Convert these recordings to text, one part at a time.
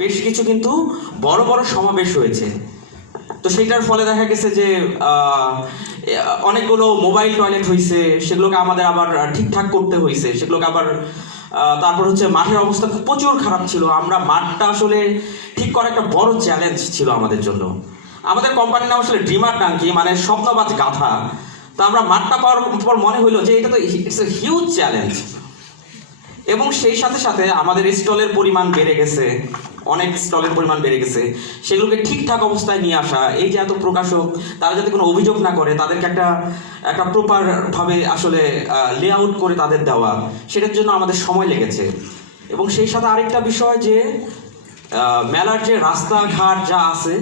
বেশ কিছু কিন্তু বড় বড় সমাবেশ হয়েছে। তো সেটার ফলে দেখা গেছে যে অনেকগুলো মোবাইল টয়লেট হয়েছে সেগুলোকে আমাদের আবার ঠিকঠাক করতে হয়েছে সেগুলোকে আবার তারপর হচ্ছে মাঠের অবস্থা খুব প্রচুর খারাপ ছিল। আমরা মাঠটা আসলে ঠিক করা একটা বড় চ্যালেঞ্জ ছিল আমাদের জন্য। আমাদের কোম্পানির নাম আসলে ড্রিমার টাঙ্কি মানে স্বপ্নবাজ গাথা তা আমরা মাঠটা পাওয়ার পর মনে হইল যে এটা তো ইটস এ হিউজ চ্যালেঞ্জ এবং সেই সাথে সাথে আমাদের স্টলের পরিমাণ বেড়ে গেছে। অনেক স্টলের পরিমাণ বেড়ে গেছে। সেগুলোকে ঠিকঠাক অবস্থায় নিয়ে আসা, এই যে এত প্রকাশক, তারা যাতে কোনো অভিযোগ না করে, তাদেরকে একটা একটা প্রপার আসলে লে আউট করে তাদের দেওয়া, সেটার জন্য আমাদের সময় লেগেছে। এবং সেই সাথে আরেকটা বিষয় যে মেলার যে রাস্তাঘাট যা আছে,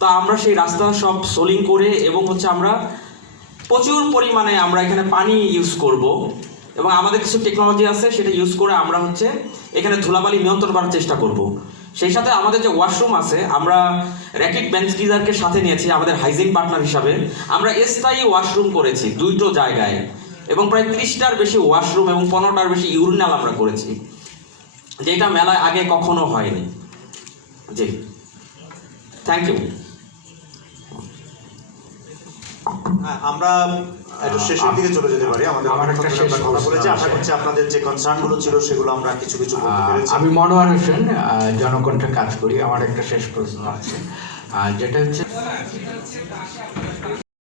তা আমরা সেই রাস্তা সব সোলিং করে এবং হচ্ছে আমরা প্রচুর পরিমাণে আমরা এখানে পানি ইউজ করব। এবং আমাদের কিছু টেকনোলজি আছে, সেটা ইউজ করে আমরা হচ্ছে এখানে ধুলাবালি নিয়ন্ত্রণ করার চেষ্টা করব। সেই সাথে আমাদের যে ওয়াশরুম আছে, আমরা র্যাকিট বেঞ্চ সাথে নিয়েছি, আমাদের হাইজিন পার্টনার হিসাবে। আমরা স্থায়ী ওয়াশরুম করেছি দুইটো জায়গায় এবং প্রায় ত্রিশটার বেশি ওয়াশরুম এবং পনেরোটার বেশি ইউরিনাল আমরা করেছি। যেটা মেলায় আগে কখনো হয়নি। জি। থ্যাংক ইউ আমরা একটু শেষের দিকে চলে যেতে পারি। আমাদের আমার একটা শেষ কথা বলেছি আশা করছি আপনাদের যে কনসার্নগুলো ছিল সেগুলো আমরা কিছু কিছু বলতে পেরেছি। আমি মনোয়ার হোসেন জনকণ্ঠে কাজ করি আমার একটা শেষ প্রশ্ন আছে। যেটা হচ্ছে